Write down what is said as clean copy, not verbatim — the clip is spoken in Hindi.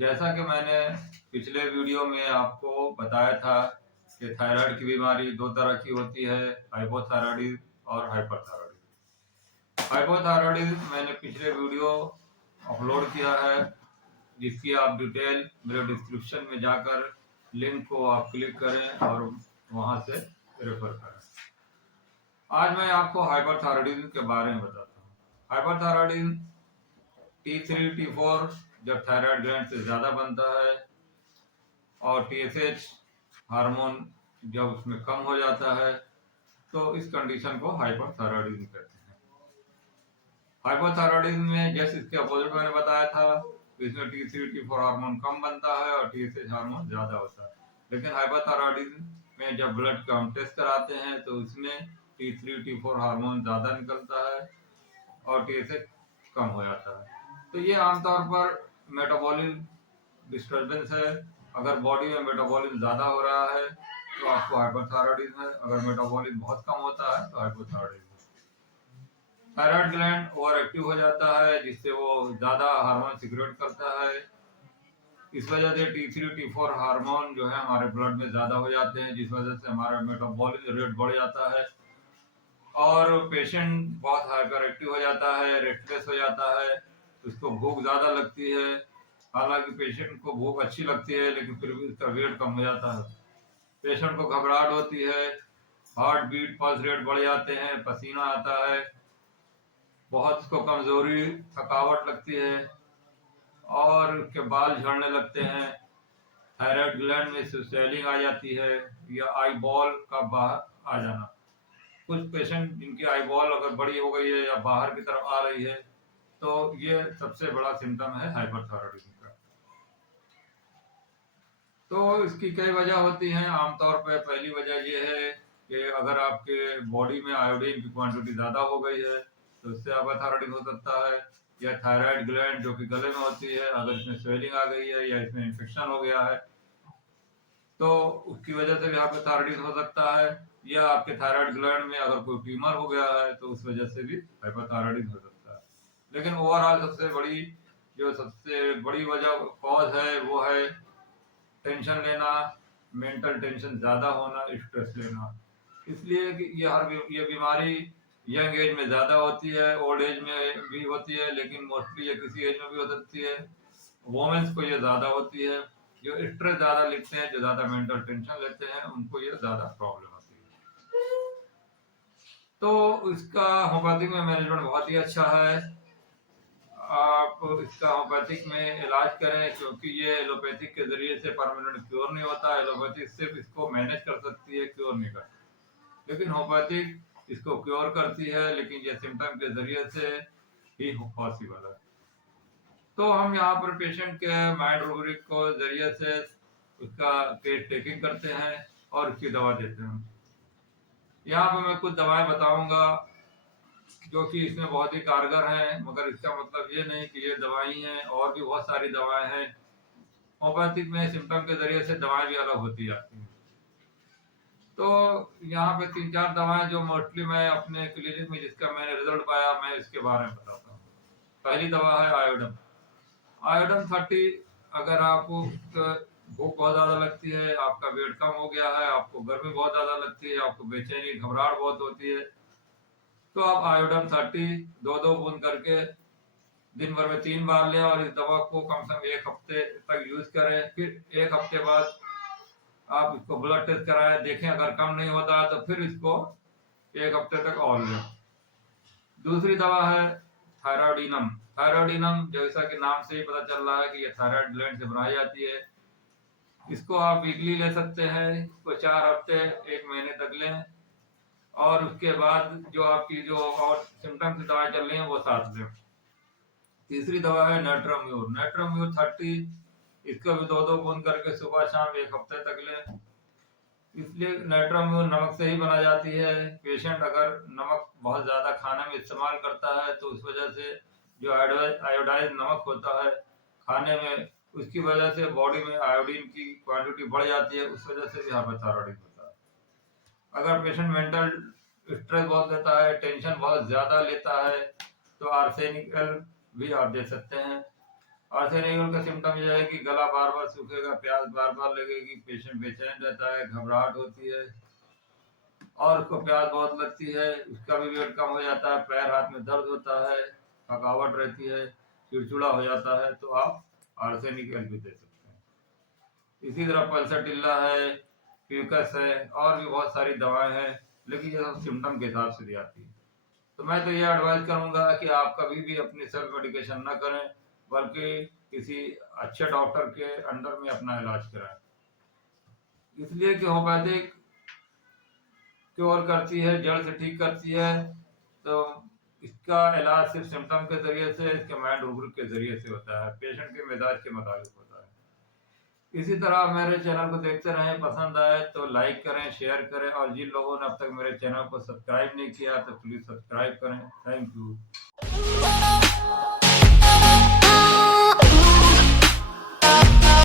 जैसा कि मैंने पिछले वीडियो में आपको बताया था कि थायराइड की बीमारी दो तरह की होती है, हाइपोथायराइडिज्म और हाइपरथायराइडिज्म। हाइपोथायराइडिज्म मैंने पिछले वीडियो अपलोड किया है, जिसकी आप डिटेल मेरे डिस्क्रिप्शन में जाकर लिंक को आप क्लिक करें और वहां से रेफर करें। आज मैं आपको हाइपरथायराइडिज्म के बारे में बताता हूँ। हाइपरथायराइडिज्म T3 T4 जब थायराइड ग्लैंड से ज़्यादा बनता है और TSH हार्मोन जब उसमें कम हो जाता है तो इस कंडीशन को हाइपरथायराइडिज्म कहते हैं। हाइपोथायराइडिज्म में जैसे इसके अपोजिट मैंने बताया था, इसमें T3 T4 हार्मोन कम बनता है और TSH हार्मोन ज़्यादा होता है। लेकिन हाइपोथायराइडिज्म में जब ब्लड का हम टेस्ट कराते हैं तो इसमें T3 T4 हार्मोन ज़्यादा निकलता है और TSH कम हो जाता है। तो ये आमतौर पर मेटाबॉलिक डिस्टर्बेंस है। अगर बॉडी में मेटाबॉलिज्म ज़्यादा हो रहा है तो आपको हाइपरथायराइडिज्म है, अगर मेटाबॉलिज्म बहुत कम होता है तो hypothyroidism. Thyroid gland over active हो जाता है, जिससे वो ज़्यादा हार्मोन सिक्रेट करता है। इस वजह से T3 T4 हार्मोन जो है हमारे ब्लड में ज़्यादा हो जाते हैं, जिस वजह से हमारा मेटाबॉलिज्म रेट बढ़ जाता है और पेशेंट बहुत हाइपर एक्टिव हो जाता है, रेस्टलेस हो जाता है, उसको भूख ज़्यादा लगती है। हालांकि पेशेंट को भूख अच्छी लगती है लेकिन फिर भी उसका वेट कम हो जाता है। पेशेंट को घबराहट होती है, हार्ट बीट पल्स रेट बढ़ जाते हैं, पसीना आता है, बहुत उसको कमजोरी थकावट लगती है और उसके बाल झड़ने लगते हैं। थायराइड ग्लैंड में स्वेलिंग आ जाती है या आई बॉल का बाहर आ जाना। कुछ पेशेंट जिनकी आई बॉल अगर बड़ी हो गई है या बाहर की तरफ आ रही है तो ये सबसे बड़ा सिम्टम है हाइपरथायराइडिज्म का। तो इसकी कई वजह होती हैं। आमतौर पर पहली वजह ये है कि अगर आपके बॉडी में आयोडीन की क्वांटिटी ज़्यादा हो गई है तो इससे हाइपरथायराइडिज्म हो सकता है, या थायराइड ग्लैंड जो कि गले में होती है, अगर इसमें स्वेलिंग आ गई है या इसमें इन्फेक्शन हो गया है तो उसकी वजह से भी हाइपरथायराइडिज्म हो सकता है, या आपके थायराइड ग्लैंड में अगर कोई ट्यूमर हो गया है तो उस वजह से भी हाइपरथायराइडिज्म हो सकता है। लेकिन ओवरऑल सबसे बड़ी वजह कॉज है वो है टेंशन लेना, मेंटल टेंशन ज़्यादा होना, स्ट्रेस लेना। इसलिए कि ये बीमारी यंग एज में ज़्यादा होती है, ओल्ड एज में भी होती है, लेकिन मोस्टली ये किसी एज में भी हो सकती है। वोमेंस को ये ज़्यादा होती है, जो स्ट्रेस ज़्यादा लेते हैं, जो ज़्यादा मेंटल टेंशन लेते हैं, उनको ये ज़्यादा प्रॉब्लम होती है। तो इसका होम्योपैथिक में मैनेजमेंट बहुत ही अच्छा है। आप इसका होम्योपैथिक में इलाज करें, क्योंकि ये एलोपैथिक के जरिए से परमानेंट क्योर नहीं होता। एलोपैथिक सिर्फ इसको मैनेज कर सकती है, क्योर नहीं कर सकती। लेकिन होम्योपैथिक इसको क्योर करती है, लेकिन ये सिम्टम के जरिए से ही पॉसिबल है। तो हम यहाँ पर पेशेंट के माइंड रूब्रिक को जरिए से उसका केस टेकिंग करते हैं और उसकी दवा देते हैं। यहाँ पर मैं कुछ दवाएं बताऊंगा जो कि इसमें बहुत ही कारगर हैं, मगर इसका मतलब ये नहीं कि ये दवाई हैं, और भी बहुत सारी दवाएं हैं। होम्योपैथिक में सिम्टम के जरिए से दवाएं भी अलग होती जाती हैं। तो यहाँ पे 3-4 दवाएं जो मोस्टली मैं अपने क्लिनिक में जिसका मैंने रिजल्ट पाया, मैं इसके बारे में बताता हूँ। पहली दवा है आयोडम। आयोडम 30। अगर आपको भूख बहुत ज़्यादा लगती है, आपका वेट कम हो गया है, आपको गर्मी बहुत ज़्यादा लगती है, आपको बेचैनी घबराहट बहुत होती है, तो आप आयोडम 30 2-2 बूंद करके दिन भर में 3 बार लें और इस दवा को कम से कम 1 हफ्ते तक यूज करें। फिर 1 हफ्ते बाद आप इसको ब्लड टेस्ट कराएं, देखें अगर कम नहीं होता है तो फिर इसको 1 हफ्ते तक और लें। दूसरी दवा है थायराइडिनम। थायराइडिनम जैसा कि नाम से ही पता चल रहा है कि ये थायराइड ग्लैंड से बनाई जाती है। इसको आप वीकली ले सकते हैं, इसको 4 हफ्ते 1 महीने तक लें और उसके बाद जो आपकी जो और सिम्टम की दवाएं चल रही हैं वो साथ लें। तीसरी दवा है नेट्रोम्यूर। नेट्रोम्यूर 30। इसको भी 2-2 बूंद करके सुबह शाम 1 हफ्ते तक लें। इसलिए नाइट्रोम्यूर नमक से ही बनाई जाती है। पेशेंट अगर नमक बहुत ज़्यादा खाने में इस्तेमाल करता है तो उस वजह से जो आयोडाइज नमक होता है खाने में, उसकी वजह से बॉडी में आयोडीन की क्वांटिटी बढ़ जाती है, उस वजह से भी हाइपोथायराइडिज्म होता है। अगर पेशेंट मेंटल स्ट्रेस बहुत लेता है, टेंशन बहुत ज़्यादा लेता है, तो आर्सेनिक भी आप दे सकते हैं। आर्थराइटिस का सिम्टम यह है कि गला बार बार सूखेगा, प्यास बार बार लगेगी, पेशेंट बेचैन रहता है, घबराहट होती है और उसको प्यास बहुत लगती है, उसका भी वेट कम हो जाता है, पैर हाथ में दर्द होता है, थकावट रहती है, चिड़चिड़ा हो जाता है, तो आप आर्सेनिक एल भी दे सकते हैं। इसी तरह पल्सटिल्ला है, फ्यूकस है और भी बहुत सारी दवाएं हैं, लेकिन ये सब सिम्टम के हिसाब से दी जाती है। तो मैं तो ये एडवाइस करूंगा कि आप कभी भी अपनी सेल्फ मेडिकेशन ना करें, बल्कि किसी अच्छे डॉक्टर के अंडर में अपना इलाज कराएं। इसलिए कि होम्योपैथिक क्योर करती है, जड़ से ठीक करती है, तो इसका इलाज सिर्फ सिम्टम के जरिए से, इसके माइंड रूब्रिक के जरिए से होता है, पेशेंट के मिजाज के मुताबिक होता है। इसी तरह आप मेरे चैनल को देखते रहें, पसंद आए तो लाइक करें, शेयर करें और जिन लोगों ने अब तक मेरे चैनल को सब्सक्राइब नहीं किया तो प्लीज़ सब्सक्राइब करें। Thank you.